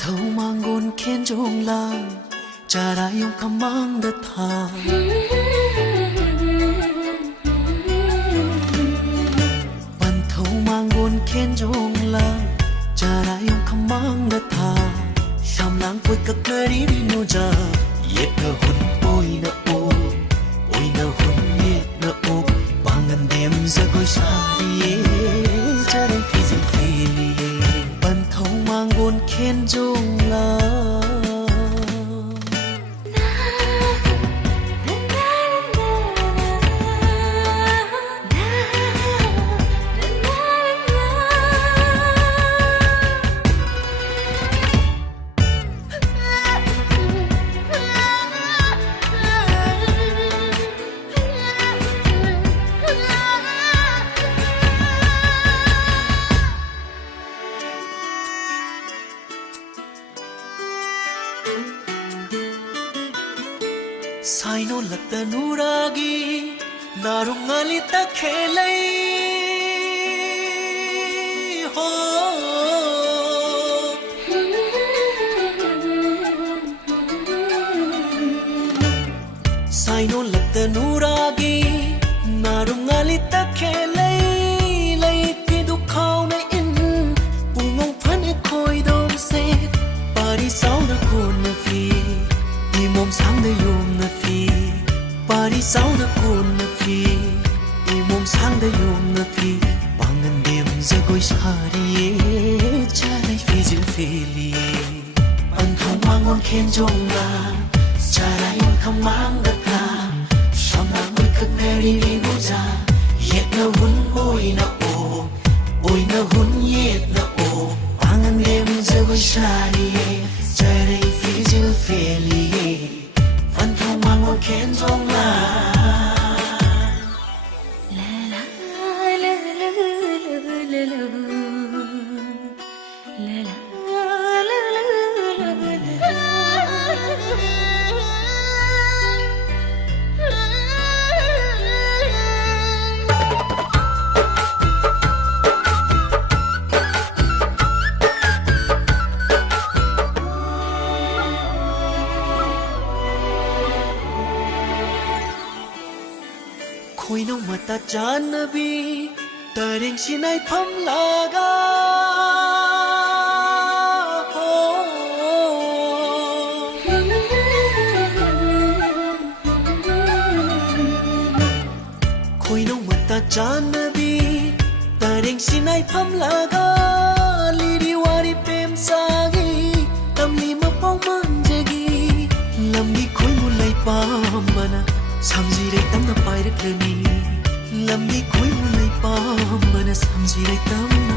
thâu mang gôn khen trong làng cha đã yêu khăm mang đất thà ban thâu mang gôn khen trong làng cha đã yêu khăm mang đất thà sham làng quay các nơi đi đi nô cha yết nơ hun ôi nơ ô ôi nơ hun yết nơ ô bằng ngân đêm giờ coi xa đi cha đang phi dịu phi ban thâu mang gôn khen trong làng sai nô lật tờ nụ ra ghi nà rung ngã li ta khê lấy ho sai nô lật tờ nụ ra ghi nà rung ngã li ta khê lấy phi đục khao nay in bù ngông phán e khôi đông xe bà đi sáu nơ khôn nơ phi đi mồm sáng nơi yom nơ phi bà đi sáu nơ khôn nơ phi đi mồm sáng nơi yom nơ phi bằng ngân đêm giờ gối xa đi cha đây phi dịu phi li bằng không mang ngon khen trong làng cha đây không mang đất thà sao mang người cất nghe đi đi ngô già yết nơ hun ôi nơ hun yết nơ ô bằng ngân đêm giờ gối xa đi cha đây phi dịu phi li phần không mang ngon khen trong làng khôi nông mà ta chán nơ bi ta đành xin ai thấm laga khôi nông mà ta chán nơ bi ta đành xin ai thấm laga li đi qua đi pem sa gi tâm li mà phong man jagi lam đi khôi mu lai pa mana samjirai tamna pairak ni lamni khoi mulai pa mana samjirai tamna